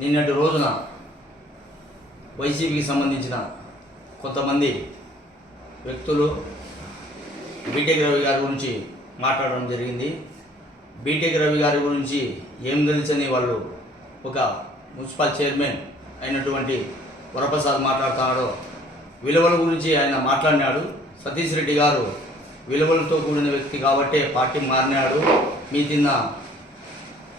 నిన్నటి రోజున వైసీపీకి సంబంధించిన కొంతమంది వ్యక్తులు బీటెక్ రవి గారి గురించి మాట్లాడడం జరిగింది. బీటెక్ రవి గారి గురించి ఏం తెలుసని వాళ్ళు ఒక మున్సిపల్ చైర్మన్ అయినటువంటి వరప్రసాద్ మాట్లాడుతున్నాడో. విలువల గురించి ఆయన మాట్లాడినాడు. సతీష్ రెడ్డి గారు విలువలతో కూడిన వ్యక్తి కాబట్టే పార్టీ మారినాడు. మీ తిన్న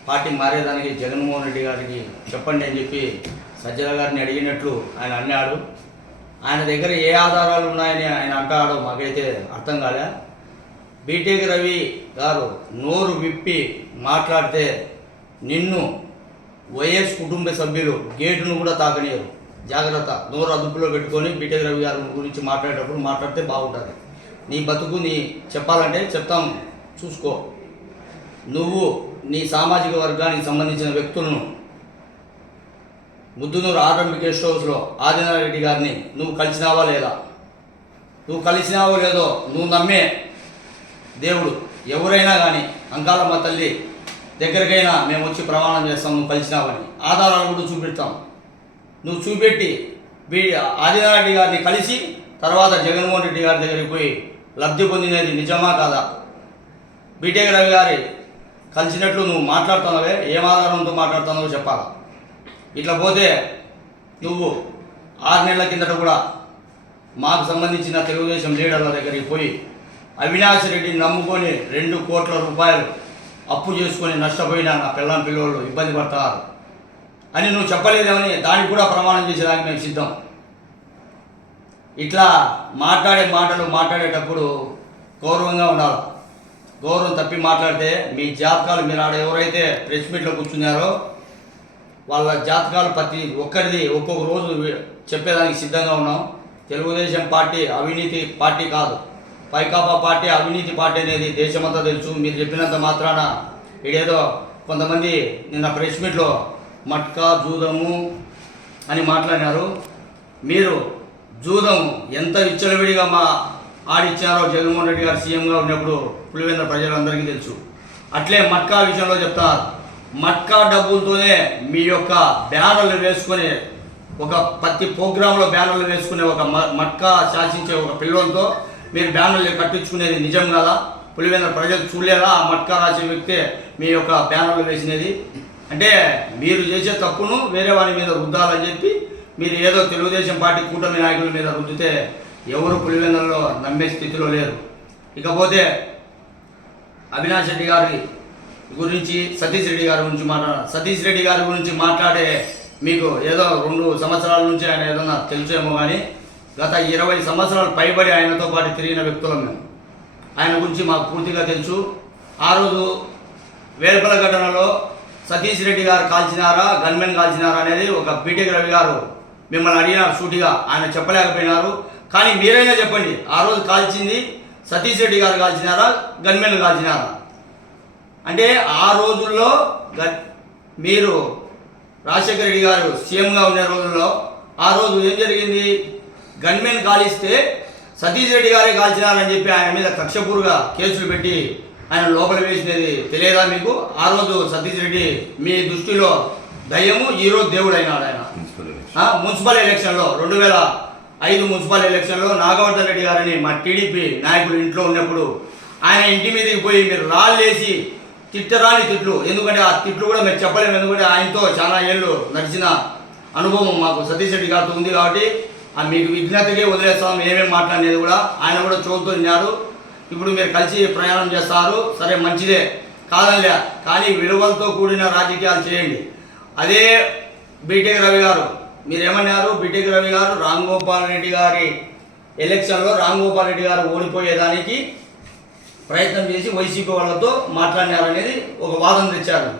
పార్టీ మారేదానికి జగన్మోహన్ రెడ్డి గారికి చెప్పండి అని చెప్పి సజ్జల గారిని అడిగినట్లు ఆయన అన్నాడు. ఆయన దగ్గర ఏ ఆధారాలు ఉన్నాయని ఆయన అంటాడో మాకైతే అర్థం కాలే. బీటెక్ రవి గారు నోరు విప్పి మాట్లాడితే నిన్ను వైఎస్ కుటుంబ సభ్యులు గేటును కూడా తాకనియరు. జాగ్రత్త నోరు అదుపులో పెట్టుకొని బీటెక్ రవి గారి గురించి మాట్లాడేటప్పుడు మాట్లాడితే బాగుంటుంది. నీ బతుకు నీ చెప్పాలంటే చెప్తాం చూసుకో. నువ్వు నీ సామాజిక వర్గానికి సంబంధించిన వ్యక్తులను ముద్దునూరు ఆర్ఎంపి గెస్ట్ హౌస్లో ఆదినారెడ్డి గారిని నువ్వు కలిసినావా లేదా? నువ్వు కలిసినావో లేదో నువ్వు నమ్మే దేవుడు ఎవరైనా కానీ అంకాలమ్మ తల్లి దగ్గరికైనా మేము వచ్చి ప్రమాణం చేస్తాం నువ్వు కలిసినావని. ఆధారాలు కూడా చూపెడతాం. నువ్వు చూపెట్టి వీ ఆదినారెడ్డి గారిని కలిసి తర్వాత జగన్మోహన్ రెడ్డి గారి దగ్గరికి పోయి లబ్ధి పొందినది నిజమా కాదా? బీటెక్ రవి గారి కలిసినట్లు నువ్వు మాట్లాడుతున్నావే ఏం ఆధారంతో మాట్లాడుతున్నావో చెప్పాలా? ఇట్లా పోతే నువ్వు ఆరు నెలల కిందట కూడా మాకు సంబంధించిన తెలుగుదేశం లీడర్ల దగ్గరికి పోయి అవినాష్ రెడ్డిని నమ్ముకొని రెండు కోట్ల రూపాయలు అప్పు చేసుకొని నష్టపోయిన నా పిల్లం పిల్లలు ఇబ్బంది పడతారు అని నువ్వు చెప్పలేదేమని దానికి కూడా ప్రమాణం చేసేదానికి మేము సిద్ధం. ఇట్లా మాట్లాడే మాటలు మాట్లాడేటప్పుడు గౌరవంగా ఉండాలి? గౌరవం తప్పి మాట్లాడితే మీ జాతకాలు మీరు ఆడ ఎవరైతే ప్రెస్ మీట్లో కూర్చున్నారో వాళ్ళ జాతకాలు ప్రతి ఒక్కరిది ఒక్కొక్క రోజు చెప్పేదానికి సిద్ధంగా ఉన్నాం. తెలుగుదేశం పార్టీ అవినీతి పార్టీ కాదు. పైకాపా పార్టీ అవినీతి పార్టీ అనేది దేశమంతా తెలుసు. మీరు చెప్పినంత మాత్రాన ఇడేదో కొంతమంది నిన్న ప్రెస్ మీట్లో మట్కా జూదము అని మాట్లాడినారు. మీరు జూదం ఎంత విచ్చలవిడిగా మా ఆడిచ్చారో జగన్మోహన్ రెడ్డి గారు సీఎంగా ఉన్నప్పుడు పులివెందుల ప్రజలందరికీ తెలుసు. అట్లే మట్కా విషయంలో చెప్తారు మట్కా డబ్బులతోనే మీ యొక్క బ్యానర్లు వేసుకొని ఒక ప్రతి ప్రోగ్రాంలో బ్యానర్లు వేసుకునే ఒక మ- మట్కా శాసించే ఒక పిల్లలతో మీరు బ్యానర్లు కట్టించుకునేది నిజం కదా? పులివెందుల ప్రజలు చూడలేదా ఆ మట్కా రాసే వ్యక్తే మీ యొక్క బ్యానర్లు వేసినది. అంటే మీరు చేసే తప్పును వేరే వారి మీద రుద్దాలని చెప్పి మీరు ఏదో తెలుగుదేశం పార్టీ కూటమి నాయకుల మీద రుద్దితే ఎవరు పులివెందులలో నమ్మే స్థితిలో లేరు. ఇకపోతే అవినాష్ రెడ్డి గారి గురించి సతీష్ రెడ్డి గారి గురించి మాట్లాడ సతీష్ రెడ్డి గారి గురించి మాట్లాడే మీకు ఏదో రెండు సంవత్సరాల నుంచి ఆయన ఏదన్నా తెలుసేమో కానీ గత ఇరవై సంవత్సరాలు పైబడి ఆయనతో పాటు తిరిగిన వ్యక్తులం మేము. ఆయన గురించి మాకు పూర్తిగా తెలుసు. ఆ రోజు వేల్పల ఘటనలో సతీష్ రెడ్డి గారు కాల్చినారా గన్మెన్ కాల్చినారా అనేది ఒక బీటెక్ రవి గారు మిమ్మల్ని అడిగినారు సూటిగా ఆయన చెప్పలేకపోయినారు. కానీ మీరైనా చెప్పండి ఆ రోజు కాల్చింది సతీష్ రెడ్డి గారు కాల్చినారా గన్మెన్ కాల్చినారా? అంటే ఆ రోజుల్లో గ- మీరు రాజశేఖర రెడ్డి గారు సీఎంగా ఉన్న రోజుల్లో ఆ రోజు ఏం జరిగింది? గన్మెన్ కాలిస్తే సతీష్ రెడ్డి గారే కాల్చినారని చెప్పి ఆయన మీద కక్షపూరుగా కేసులు పెట్టి ఆయన లోపల వేసినది తెలియదా మీకు? ఆ రోజు సతీష్ రెడ్డి మీ దృష్టిలో దయ్యము ఈరోజు దేవుడు అయినాడు ఆయన మున్సిపల్ ఎలక్షన్లో రెండు వేల ఐదు మున్సిపల్ ఎలక్షన్లో నాగవర్ధన్ రెడ్డి గారిని మా టీడీపీ నాయకుడు ఇంట్లో ఉన్నప్పుడు ఆయన ఇంటి మీదకి పోయి మీరు రాళ్ళేసి తిట్టరాని తిట్లు. ఎందుకంటే ఆ తిట్లు కూడా మేము చెప్పలేము. ఎందుకంటే ఆయనతో చాలా ఏళ్ళు నడిచిన అనుభవం మాకు సతీష్ రెడ్డి గారితో ఉంది కాబట్టి ఆ మీకు విజ్ఞతకే వదిలేస్తాం. ఏమేమి మాట్లాడేది కూడా. ఆయన కూడా చోటుతో ఉన్నారు ఇప్పుడు మీరు కలిసి ప్రయాణం చేస్తారు. సరే మంచిదే. కాదనిలే. కానీ విలువలతో కూడిన రాజకీయాలు చేయండి. అదే బీటెక్ రవి గారు మీరేమన్నారు? బీటెక్ రవి గారు రామ్ గోపాల్ రెడ్డి గారి ఎలక్షన్లో రామ్ గోపాల్ రెడ్డి గారు ఓడిపోయేదానికి ప్రయత్నం చేసి వైసీపీ వాళ్ళతో మాట్లాడినారనేది ఒక వాదన తెచ్చారు.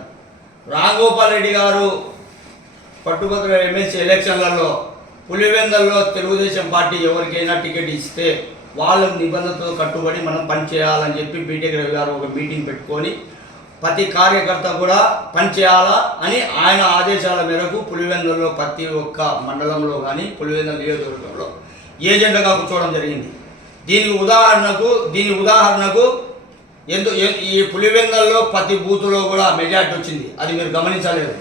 రామ్ గోపాల్ రెడ్డి గారు పట్టుభద్ర ఎమ్మెల్సీ ఎలక్షన్లలో పులివెందల్లో తెలుగుదేశం పార్టీ ఎవరికైనా టికెట్ ఇస్తే వాళ్ళ నిబంధనతో కట్టుబడి మనం పనిచేయాలని చెప్పి బీటెక్ రవి గారు ఒక మీటింగ్ పెట్టుకొని ప్రతి కార్యకర్త కూడా పనిచేయాలా అని ఆయన ఆదేశాల మేరకు పులివెందులలో ప్రతి ఒక్క మండలంలో కానీ పులివెందుల నియోజకవర్గంలో ఏజెంట్గా కూర్చోవడం జరిగింది. దీనికి ఉదాహరణకు దీని ఉదాహరణకు ఎందు ఈ పులివెందుల్లో ప్రతి బూతులో కూడా మెజార్టీ వచ్చింది. అది మీరు గమనించలేదు.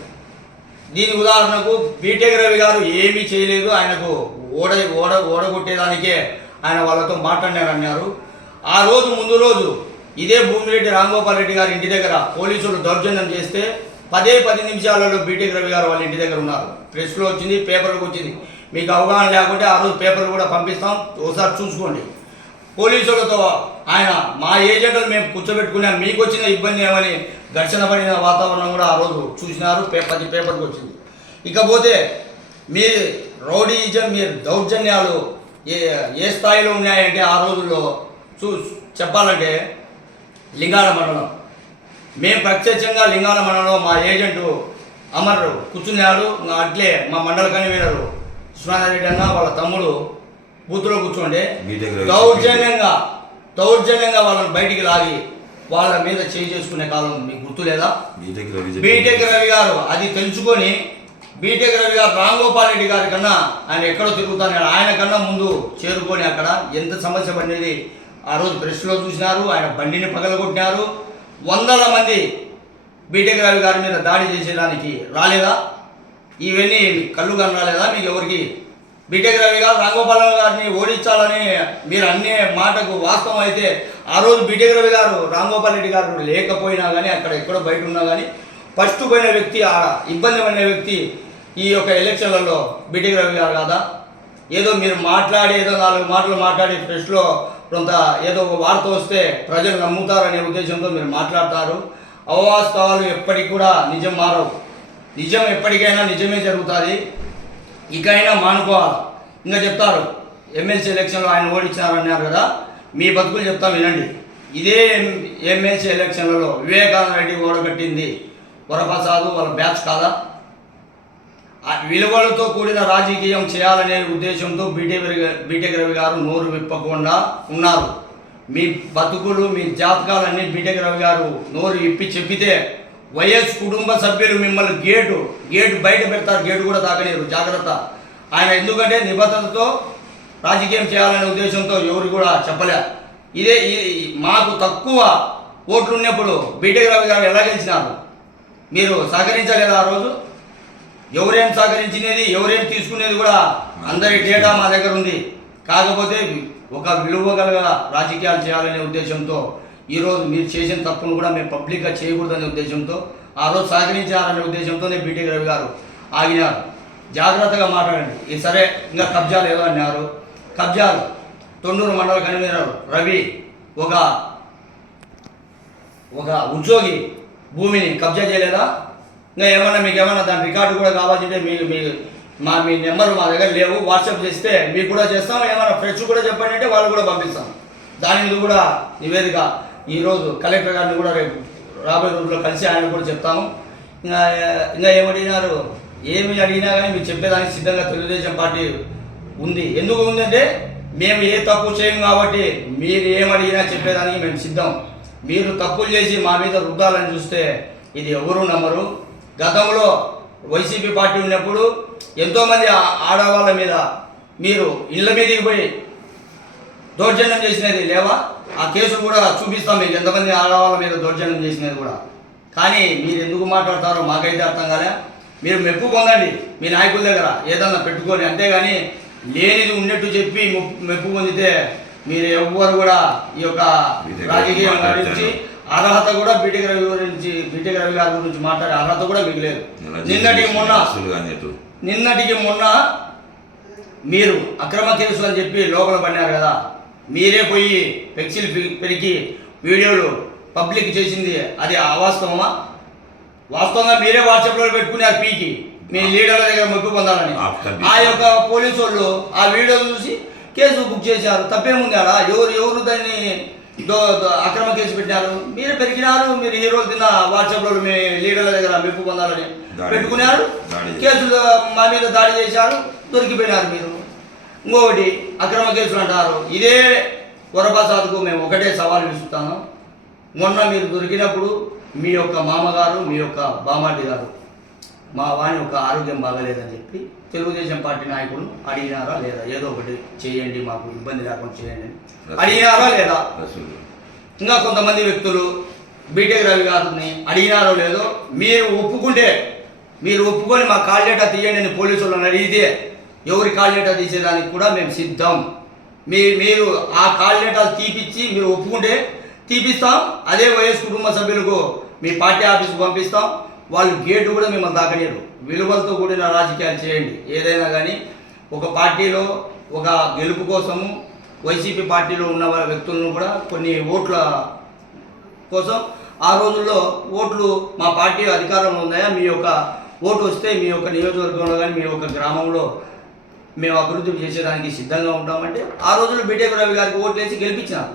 దీని ఉదాహరణకు బీటెక్ రవి గారు ఏమీ చేయలేదు. ఆయనకు ఓడ ఓడ ఓడగొట్టేదానికే ఆయన వాళ్ళతో మాట్లాడినారన్నారు. ఆ రోజు ముందు రోజు ఇదే భూమిరెడ్డి రాంగోపాల్ రెడ్డి గారి ఇంటి దగ్గర పోలీసులు దౌర్జన్యం చేస్తే పదే పది నిమిషాలలో బీటెక్ రవి గారు వాళ్ళ ఇంటి దగ్గర ఉన్నారు. ప్రెస్లో వచ్చింది పేపర్లకు వచ్చింది. మీకు అవగాహన లేకుంటే ఆ రోజు పేపర్లు కూడా పంపిస్తాం. ఒకసారి చూసుకోండి. పోలీసులతో ఆయన మా ఏజెంట్లు మేము కూర్చోబెట్టుకున్నాం. మీకు వచ్చిన ఇబ్బంది ఏమని ఘర్షణ పడిన వాతావరణం కూడా ఆ రోజు చూసినారు. పది పేపర్కి వచ్చింది. ఇకపోతే మీ రౌడీజం మీ దౌర్జన్యాలు ఏ ఏ స్థాయిలో ఉన్నాయంటే ఆ రోజుల్లో చూ చెప్పాలంటే లింగాల మండలం. మేము ప్రత్యక్షంగా లింగాల మండలంలో మా ఏజెంటు అమర్ కూర్చున్నాడు అట్లే మా మండల కన్వీనరు విశ్వనాథరెడ్డి అన్న వాళ్ళ తమ్ముడు బూత్లో కూర్చోండి. దౌర్జన్యంగా దౌర్జన్యంగా వాళ్ళని బయటికి లాగి వాళ్ళ మీద చేయి చేసుకునే కాలం మీకు గుర్తు లేదా బీటెక్ రవి చెప్పి- బీటెక్ రవి గారు అది తెలుసుకొని బీటెక్ రవి గారు రాంగోపాల్ రెడ్డి గారి కన్నా ఆయన ఎక్కడో తిరుగుతాను ఆయన కన్నా ముందు చేరుకొని అక్కడ ఎంత సమస్య పడినది ఆ రోజు ప్రెస్లో చూసినారు ఆయన బండిని పగలగొట్టినారు. వందల మంది బీటెక్ రవి గారి మీద దాడి చేసేదానికి రాలేదా? ఇవన్నీ కళ్ళు కనరాలేదా మీకు ఎవరికి? బీటెక్ రవి గారు రాంగోపాల్ గారిని ఓడించాలని మీరు అన్నే మాటకు వాస్తవం అయితే ఆ రోజు బీటెక్ రవి గారు రాంగోపాల్ రెడ్డి గారు లేకపోయినా కానీ అక్కడ ఎక్కడో బయట ఉన్నా కానీ ఫస్ట్ పోయిన వ్యక్తి ఆ ఇబ్బంది పడిన వ్యక్తి ఈ యొక్క ఎలక్షన్లలో బీటెక్ రవి గారు కాదా? ఏదో మీరు మాట్లాడి ఏదో నాలుగు మాటలు మాట్లాడి ప్రెస్లో కొంత ఏదో ఒక వార్త వస్తే ప్రజలు నమ్ముతారనే ఉద్దేశంతో మీరు మాట్లాడతారు. అవాస్తవాలు ఎప్పటికి కూడా నిజం మారవు. నిజం ఎప్పటికైనా నిజమే జరుగుతుంది. ఇకైనా మానుకోవాలి? ఇంకా చెప్తారు. ఎమ్మెల్సీ ఎలక్షన్లో ఆయన ఓడించారన్నారు కదా. మీ బతుకులు చెప్తాం వినండి. ఇదే ఎమ్మెల్సీ ఎలక్షన్లలో వివేకానంద రెడ్డి ఓడగట్టింది. వరప్రసాద్ వాళ్ళ బ్యాచ్ కాదా? విలువలతో కూడిన రాజకీయం చేయాలనే ఉద్దేశంతో బీటెక్ బీటెక్ రవి గారు నోరు విప్పకుండా ఉన్నారు. మీ బతుకులు మీ జాతకాలన్నీ బీటెక్ రవి గారు నోరు ఇప్పి చెప్పితే వైఎస్ కుటుంబ సభ్యులు మిమ్మల్ని గేటు గేటు బయట పెడతారు గేటు కూడా తాకలేరు. జాగ్రత్త. ఆయన ఎందుకంటే నిబద్ధతతో రాజకీయం చేయాలనే ఉద్దేశంతో ఎవరు కూడా చెప్పలే. ఇదే మాకు తక్కువ ఓట్లు ఉన్నప్పుడు బీటెక్ రవి గారు ఎలా గెలిచినారు? మీరు సహకరించలేదా ఆ రోజు? ఎవరేం సహకరించినది ఎవరేం తీసుకునేది కూడా అందరి డేటా మా దగ్గర ఉంది. కాకపోతే ఒక విలువ గల రాజకీయాలు చేయాలనే ఉద్దేశంతో ఈరోజు మీరు చేసిన తప్పును కూడా మేము పబ్లిక్గా చేయకూడదనే ఉద్దేశంతో ఆ రోజు సహకరించాలనే ఉద్దేశంతోనే బీటెక్ రవి గారు ఆగినారు. జాగ్రత్తగా మాట్లాడండి. ఈ సరే ఇంకా కబ్జాలు ఏదో అన్నారు? కబ్జాలు తొండూరు మండల కన్వీనర్ రవి ఒక ఒక ఉద్యోగి భూమిని కబ్జా చేయలేదా? ఇంకా ఏమన్నా మీకు ఏమన్నా దాని రికార్డు కూడా కావాల్సింటే మీరు మీ మా మీ నెంబర్ మా దగ్గర లేవు వాట్సాప్ చేస్తే మీకు కూడా చేస్తాం ఏమైనా ఫ్రెష్ కూడా చెప్పండి అంటే వాళ్ళు కూడా పంపిస్తాం. దాని మీద కూడా నివేదిక ఈరోజు కలెక్టర్ గారిని కూడా రేపు రాబోయే రోజుల్లో కలిసి ఆయన కూడా చెప్తాము. ఇంకా ఇంకా ఏమడిగినారు? ఏమి అడిగినా కానీ మీరు చెప్పేదానికి సిద్ధంగా తెలుగుదేశం పార్టీ ఉంది. ఎందుకు ఉందంటే మేము ఏ తప్పు చేయం కాబట్టి మీరు ఏమడిగినా చెప్పేదానికి మేము సిద్ధం. మీరు తప్పులు చేసి మా మీద రుద్దాలని చూస్తే ఇది ఎవరు నమ్మరు? గతంలో వైసీపీ పార్టీ ఉన్నప్పుడు ఎంతోమంది ఆడవాళ్ళ మీద మీరు ఇళ్ళ మీదకి పోయి దౌర్జన్యం చేసినది లేవా? ఆ కేసు కూడా చూపిస్తాం మీకు. ఎంతమంది ఆడవాళ్ళ మీద దౌర్జన్యం చేసినది కూడా. కానీ మీరు ఎందుకు మాట్లాడతారో మాకైతే అర్థం కాలే. మీరు మెప్పు పొందండి. మీ నాయకుల దగ్గర ఏదన్నా పెట్టుకొని అంతేగాని లేనిది ఉన్నట్టు చెప్పి మెప్పు- పొందితే మీరు ఎవ్వరు కూడా ఈ యొక్క రాజకీయం. గురించి అర్హత కూడా బీటెక్ రవి గురించి బీటెక్ రవి గారి గురించి మాట్లాడే అర్హత కూడా మీకు లేదు. నిన్నటికి మొన్న నిన్నటికి మొన్న మీరు అక్రమ కేసు అని చెప్పి లోపల పడినారు కదా. మీరే పోయి ఫ్లెక్సీలు పె- పెరిగి వీడియోలు పబ్లిక్ చేసింది అది అవాస్తవమా? వాస్తవంగా మీరే వాట్సాప్లో పెట్టుకున్నారు పీకి. మీ లీడర్ల దగ్గర మొక్కు పొందాలని. ఆ యొక్క పోలీసు వాళ్ళు ఆ వీడియో చూసి కేసు బుక్ చేశారు. తప్పేముంది ఆడ? ఎవరు ఎవరు దాన్ని అక్రమ కేసు పెట్టారు మీరే పెరిగినారు మీరు హీరోలు తిన్న వాట్సాప్లో మీ లీడర్ల దగ్గర మెప్పు పొందాలని పెట్టుకున్నారు. కేసులు మా మీద దాడి చేశారు దొరికిపోయినారు మీరు. ఇంకొకటి అక్రమ కేసులు అంటారు. ఇదే వరప్రసాద్కు మేము ఒకటే సవాల్ విసుకుతాను మొన్న మీరు దొరికినప్పుడు మీ యొక్క మామగారు మీ యొక్క బామాటి గారు మా వాని యొక్క ఆరోగ్యం బాగలేదని చెప్పి తెలుగుదేశం పార్టీ నాయకులు అడిగినారా లేదా? ఏదో ఒకటి చేయండి మాకు ఇబ్బంది లేకుండా చేయండి. అడిగినారా లేదా? ఇంకా కొంతమంది వ్యక్తులు బీటెక్ రవి గారిని అడిగినారో లేదో మీరు ఒప్పుకుంటే మీరు ఒప్పుకొని మా కాల్ డేటా తీయండి అని పోలీసు వాళ్ళని అడిగితే ఎవరి కాల్ డేటా తీసేదానికి కూడా మేము సిద్ధం. మీ మీరు ఆ కాల్ డేటాలు తీపిచ్చి మీరు ఒప్పుకుంటే తీపిస్తాం. అదే వైఎస్ కుటుంబ సభ్యులకు మీ పార్టీ ఆఫీస్కి పంపిస్తాం. వాళ్ళు గేటు కూడా మిమ్మల్ని దాకలేరు విలువలతో కూడిన రాజకీయాలు చేయండి. ఏదైనా కానీ ఒక పార్టీలో ఒక గెలుపు కోసము వైసీపీ పార్టీలో ఉన్న వాళ్ళ వ్యక్తులను కూడా కొన్ని ఓట్ల కోసం ఆ రోజుల్లో ఓట్లు మా పార్టీ అధికారంలో ఉన్నాయా? మీ యొక్క ఓటు వస్తే మీ యొక్క నియోజకవర్గంలో కానీ మీ యొక్క గ్రామంలో మేము అభివృద్ధి చేసేదానికి సిద్ధంగా ఉంటామంటే ఆ రోజుల్లో బీటెక్ రవి గారికి ఓట్లు వేసి గెలిపించినారు.